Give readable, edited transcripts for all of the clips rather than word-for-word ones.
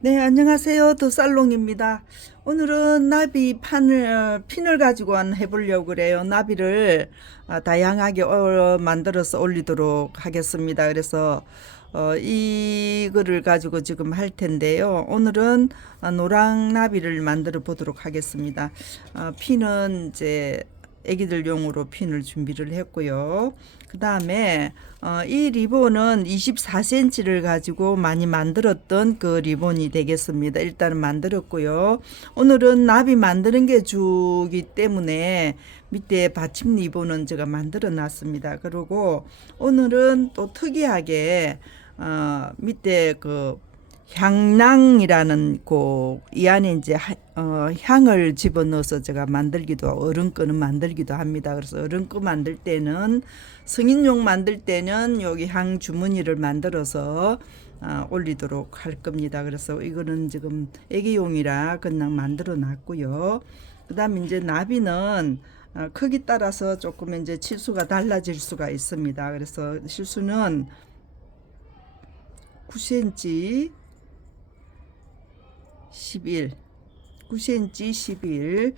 네, 안녕하세요. 도살롱입니다. 오늘은 나비 핀을 가지고 해보려고 그래요. 나비를 다양하게 만들어서 올리도록 하겠습니다. 그래서 이거를 가지고 지금 할 텐데요. 오늘은 노랑 나비를 만들어 보도록 하겠습니다. 핀은 이제 애기들용으로 핀을 준비를 했고요. 그 다음에 이 리본은 24cm를 가지고 많이 만들었던 그 리본이 되겠습니다. 일단은 만들었고요. 오늘은 나비 만드는 게 주기 때문에 밑에 받침 리본은 제가 만들어 놨습니다. 그리고 오늘은 또 특이하게 밑에 그 향낭이라는 곡 이 안에 이제 향을 집어넣어서 제가 만들기도 얼음끈은 만들기도 합니다. 그래서 얼음끈 만들 때는 성인용 만들 때는 여기 향 주머니를 만들어서 올리도록 할 겁니다. 그래서 이거는 지금 애기용이라 그냥 만들어 놨고요. 그다음에 이제 나비는 크기 따라서 조금 이제 치수가 달라질 수가 있습니다. 그래서 실수는 9cm 11 9cm 11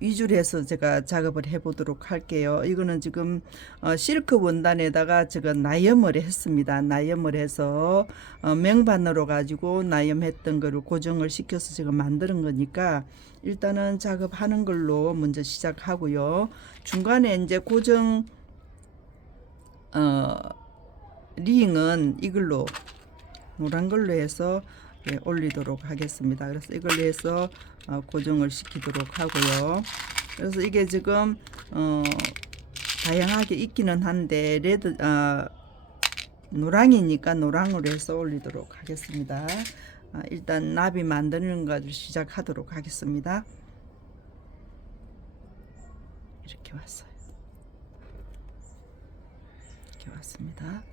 위주로 해서 제가 작업을 해 보도록 할게요. 이거는 지금 실크 원단에다가 제가 나염을 했습니다. 나염을 해서 명반으로 가지고 나염했던 거를 고정을 시켜서 제가 만드는 거니까 일단은 작업하는 걸로 먼저 시작하고요. 중간에 이제 고정 어, 링은 이걸로 노란 걸로 해서 올리도록 하겠습니다. 그래서 이걸로 해서 고정을 시키도록 하고요. 그래서 이게 지금 다양하게 있기는 한데 노랑이니까 노랑으로 해서 올리도록 하겠습니다. 일단 나비 만드는 것을 시작하도록 하겠습니다. 이렇게 왔어요. 이렇게 왔습니다.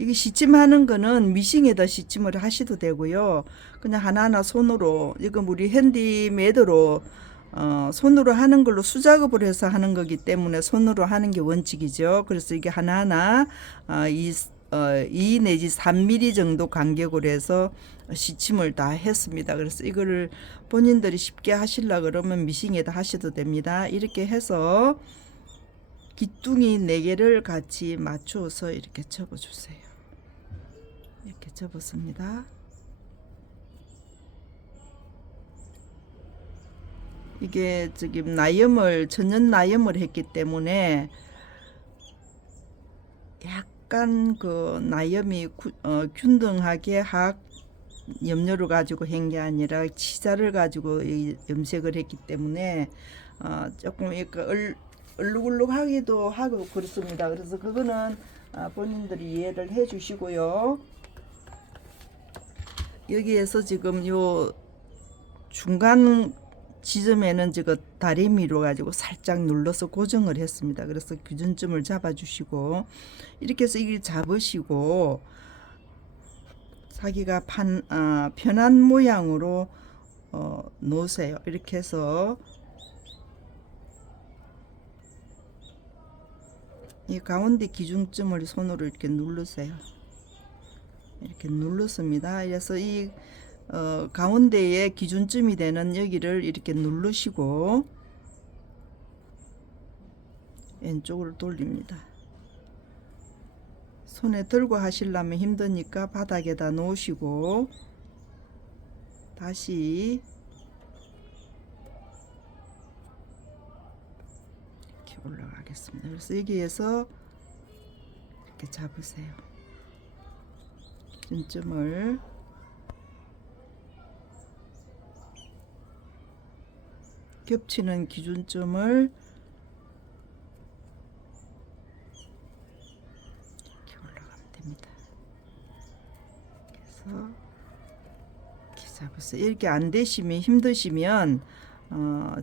이게 시침하는 거는 미싱에다 시침을 하셔도 되고요. 그냥 하나하나 손으로, 이거 우리 핸디메이드로 손으로 하는 걸로 수작업을 해서 하는 거기 때문에 손으로 하는 게 원칙이죠. 그래서 이게 하나하나 2 내지 3mm 정도 간격으로 해서 시침을 다 했습니다. 그래서 이거를 본인들이 쉽게 하시려 그러면 미싱에다 하셔도 됩니다. 이렇게 해서 기둥이 4개를 같이 맞추어서 이렇게 접어주세요. 이렇게 접었습니다. 이게 지금 천연 나염을 했기 때문에 약간 그 나염이 균등하게 염료를 가지고 한 게 아니라 치자를 가지고 염색을 했기 때문에 조금 이렇게 얼룩얼룩하기도 하고 그렇습니다. 그래서 그거는 본인들이 이해를 해 주시고요. 여기에서 지금 요 중간 지점에는 지금 다리미로 가지고 살짝 눌러서 고정을 했습니다. 그래서 기준점을 잡아 주시고 이렇게 해서 이걸 잡으시고 자기가 편한 모양으로 놓으세요. 이렇게 해서 이 가운데 기준점을 손으로 이렇게 누르세요. 이렇게 눌렀습니다. 그래서 이 가운데에 기준점이 되는 여기를 이렇게 누르시고 왼쪽으로 돌립니다. 손에 들고 하시려면 힘드니까 바닥에다 놓으시고 다시 이렇게 올라가겠습니다. 그래서 여기에서 이렇게 잡으세요. 기준점을 겹치는 기준점을 이렇게 올라가면 됩니다. 그래서 이렇게 잡으세요. 이렇게 안 되시면 힘드시면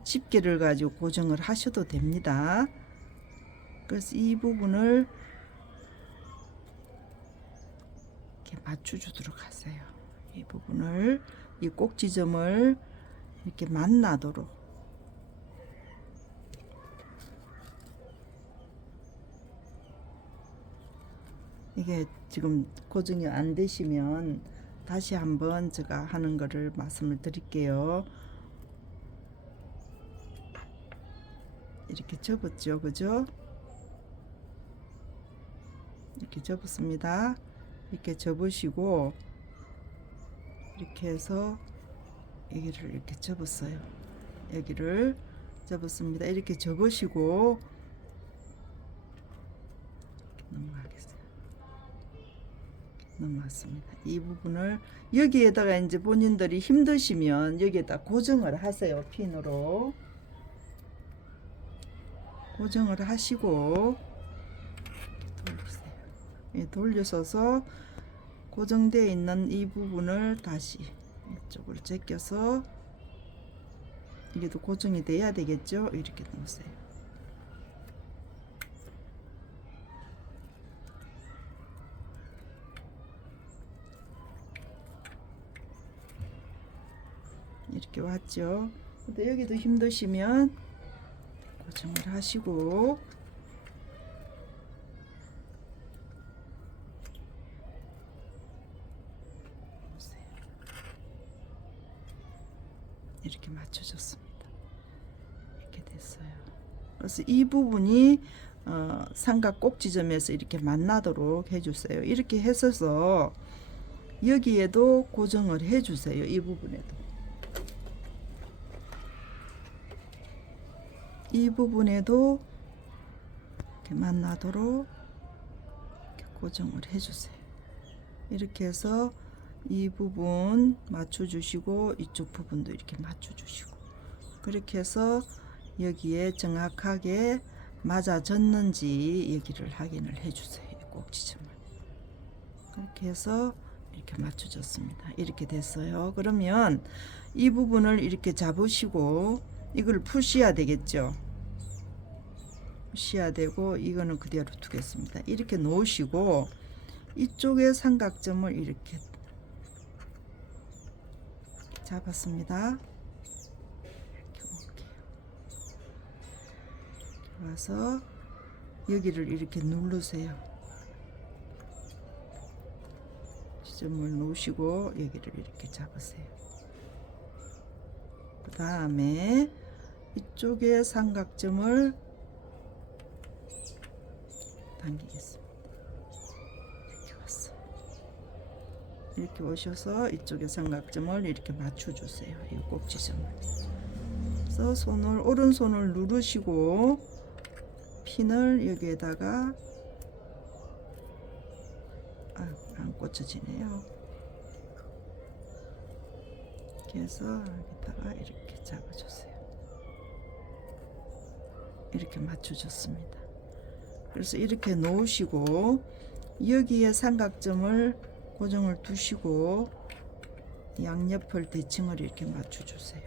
집게를 가지고 고정을 하셔도 됩니다. 그래서 이 부분을 이렇게 맞춰주도록 하세요. 이 부분을 이 꼭지점을 이렇게 만나도록 이게 지금 고정이 안 되시면 다시 한번 제가 하는 거를 말씀을 드릴게요. 이렇게 접었죠, 그죠? 이렇게 접었습니다. 이렇게 접으시고 이렇게 해서 여기를 이렇게 접었어요. 여기를 접었습니다. 이렇게 접으시고 넘어가겠어요. 넘어갔습니다. 이 부분을 여기에다가 이제 본인들이 힘드시면 여기에다 고정을 하세요. 핀으로 고정을 하시고 돌리세요. 예, 돌려서서 고정되어 있는 이 부분을 다시 이쪽으로 제껴서 이게도 고정이 돼야 되겠죠. 이렇게 놓으세요. 이렇게 왔죠. 근데 여기도 힘드시면 고정을 하시고 이렇게 맞춰줬습니다. 이렇게 됐어요. 그래서 이 부분이 삼각 꼭지점에서 이렇게 만나도록 해주세요. 이렇게 해서 여기에도 고정을 해주세요. 이 부분에도. 이 부분에도 이렇게 만나도록 이렇게 고정을 해주세요. 이렇게 해서 이 부분 맞춰주시고 이쪽 부분도 이렇게 맞춰주시고 그렇게 해서 여기에 정확하게 맞아졌는지 여기를 확인을 해주세요. 꼭지점을 그렇게 해서 이렇게 맞춰졌습니다. 이렇게 됐어요. 그러면 이 부분을 이렇게 잡으시고 이걸 푸셔야 되겠죠. 푸셔야 되고 이거는 그대로 두겠습니다. 이렇게 놓으시고 이쪽에 삼각점을 이렇게 잡았습니다. 이렇게 올게요. 이렇게 와서 여기를 이렇게 누르세요. 지점을 놓으시고 여기를 이렇게 잡으세요. 그 다음에 이쪽에 삼각점을 당기겠습니다. 이렇게 왔어요. 이렇게 오셔서 이쪽에 삼각점을 이렇게 맞춰주세요. 이 꼭지점을. 그래서 손을 오른손을 누르시고 핀을 여기에다가 안 꽂혀지네요. 이렇게 해서 여기다가 이렇게 잡아주세요. 이렇게 맞춰줬습니다. 그래서 이렇게 놓으시고 여기에 삼각점을 고정을 두시고 양옆을 대칭을 이렇게 맞춰주세요.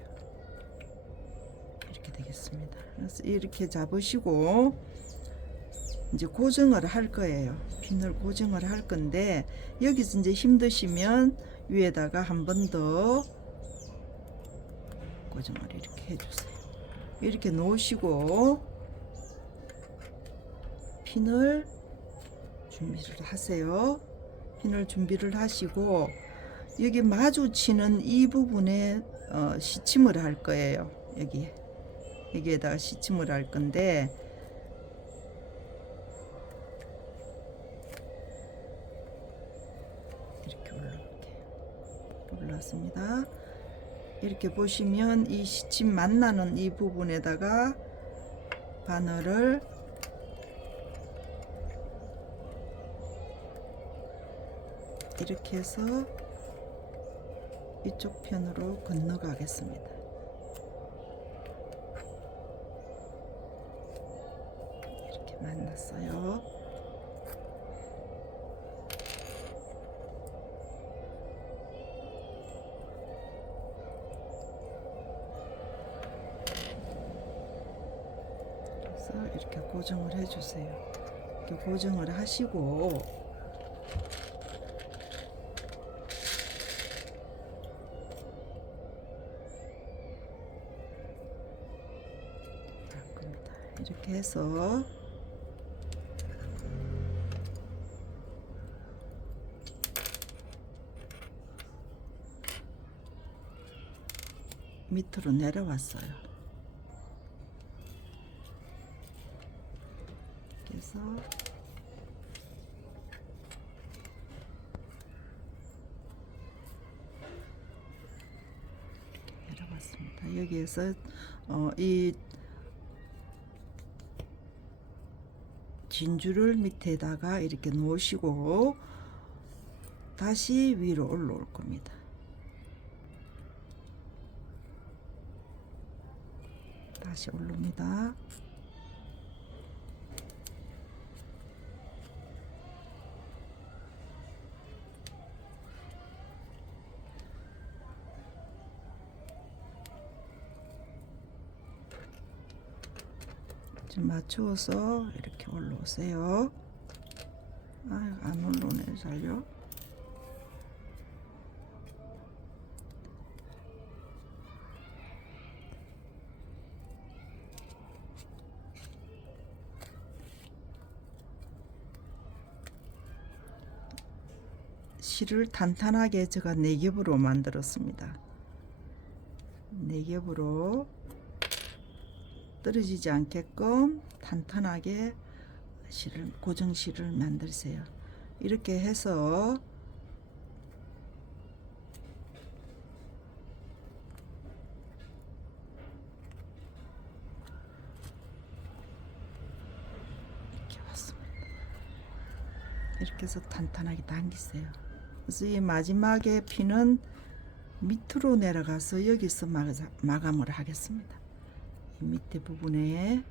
이렇게 되겠습니다. 그래서 이렇게 잡으시고 이제 고정을 할 거예요. 핀을 고정을 할 건데 여기서 이제 힘드시면 위에다가 한 번 더 고정을 이렇게 해주세요. 이렇게 놓으시고 핀을 준비를 하세요. 핀을 준비를 하시고 여기 마주치는 이 부분에 시침을 할 거예요. 여기에다가 시침을 할 건데 이렇게 올라올게요. 올랐습니다. 이렇게 보시면 이 시침 만나는 이 부분에다가 바늘을 이렇게 해서 이쪽 편으로 건너가겠습니다. 이렇게 만났어요. 그래서 이렇게 고정을 해주세요. 이렇게 고정을 하시고 이렇게 해서 밑으로 내려왔어요. 그래서 내려왔습니다. 여기에서 이 진주를 밑에다가 이렇게 놓으시고 다시 위로 올라올 겁니다. 다시 올라옵니다. 좀 맞추어서 이렇게 올라오세요. 안 올라오네. 잘요. 실을 탄탄하게 제가 4겹으로 만들었습니다. 4겹으로 떨어지지 않게끔 탄탄하게 실을, 고정실을 만드세요. 이렇게 해서 이렇게 왔습니다. 이렇게 해서 탄탄하게 당기세요. 그래서 이 마지막에 피는 밑으로 내려가서 여기서 마감을 하겠습니다. 이 밑에 부분에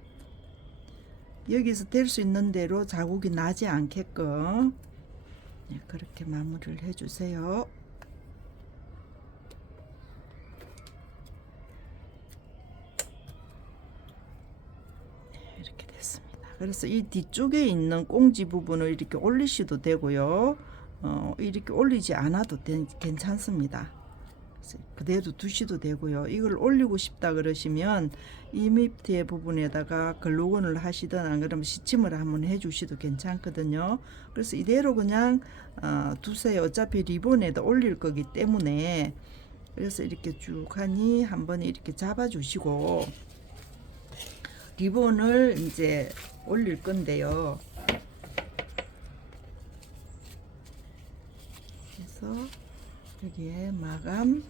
여기서 될 수 있는 대로 자국이 나지 않게끔 그렇게 마무리를 해주세요. 이렇게 됐습니다. 그래서 이 뒤쪽에 있는 꽁지 부분을 이렇게 올리셔도 되고요. 이렇게 올리지 않아도 괜찮습니다. 그대로 두셔도 되고요. 이걸 올리고 싶다 그러시면 이 밑에 부분에다가 글루건을 하시든 안 그러면 시침을 한번 해주셔도 괜찮거든요. 그래서 이대로 그냥 두세요. 어차피 리본에다 올릴 거기 때문에. 그래서 이렇게 쭉 하니 한번 이렇게 잡아 주시고 리본을 이제 올릴 건데요. 그래서 여기에 마감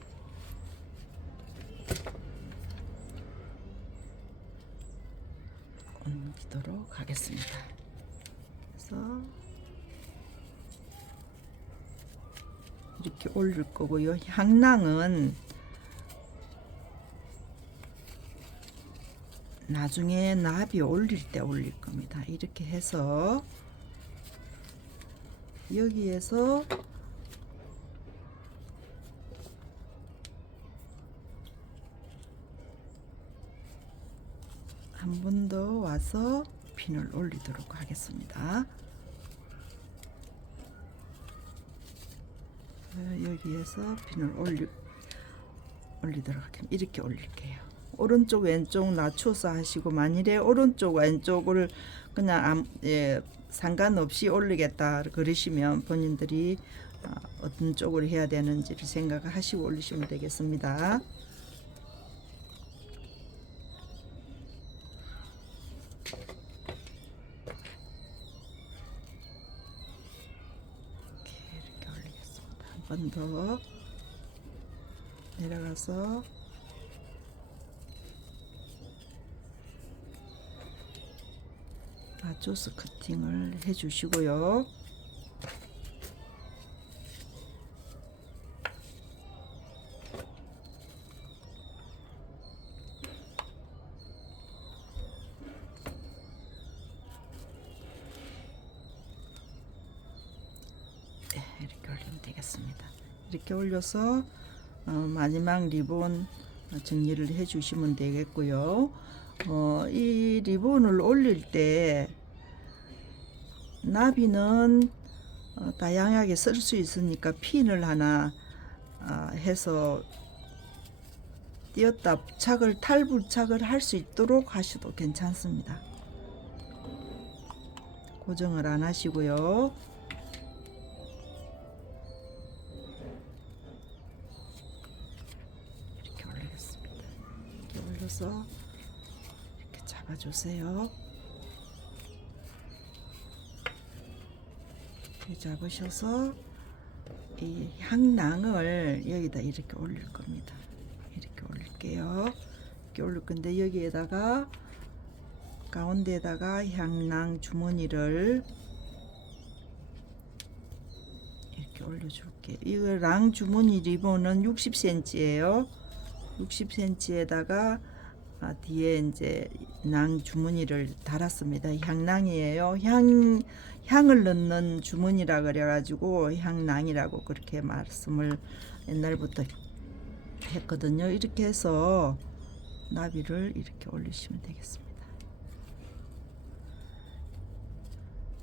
옮기도록 하겠습니다. 그래서 이렇게 올릴 거고요. 향낭은 나중에 나비 올릴 때 올릴 겁니다. 이렇게 해서 여기에서 한 번 더 와서 핀을 올리도록 하겠습니다. 여기에서 핀을 올리도록 할게요. 이렇게 올릴게요. 오른쪽 왼쪽 낮춰서 하시고, 만일에 오른쪽 왼쪽을 그냥 상관없이 올리겠다 그러시면 본인들이 어떤 쪽으로 해야 되는지를 생각하시고 올리시면 되겠습니다. 이렇게 올리겠습니다. 한 번 더 내려가서 맞춰서 커팅을 해 주시고요. 이렇게 올리면 되겠습니다. 이렇게 올려서 마지막 리본 정리를 해 주시면 되겠고요. 이 리본을 올릴 때 나비는 다양하게 쓸 수 있으니까 핀을 하나 해서 띄었다 부착을 탈부착을 할 수 있도록 하셔도 괜찮습니다. 고정을 안 하시고요. 이렇게 올리겠습니다. 잡으셔서 이렇게 잡아주세요. 이렇게 잡으셔서 이 향낭을 여기다 이렇게 올릴 겁니다. 이렇게 올릴게요. 이렇게 올릴 건데 여기에다가 가운데에다가 향낭 주머니를 이렇게 올려줄게. 이거 랑 주머니 리본은 60cm예요. 60cm에다가 뒤에 이제 낭 주머니를 달았습니다. 향낭이에요. 향을 넣는 주머니라 그래가지고 향낭이라고 그렇게 말씀을 옛날부터 했거든요. 이렇게 해서 나비를 이렇게 올리시면 되겠습니다.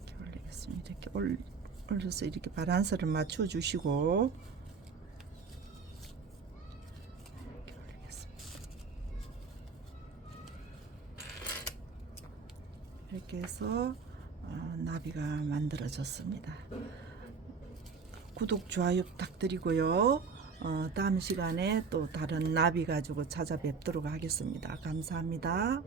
이렇게 올리겠습니다. 이렇게 올려서 이렇게 바란스를 맞춰 주시고 이렇게 올리겠습니다. 이렇게 해서 나비가 만들어졌습니다. 구독, 좋아요 부탁드리고요. 다음 시간에 또 다른 나비 가지고 찾아뵙도록 하겠습니다. 감사합니다.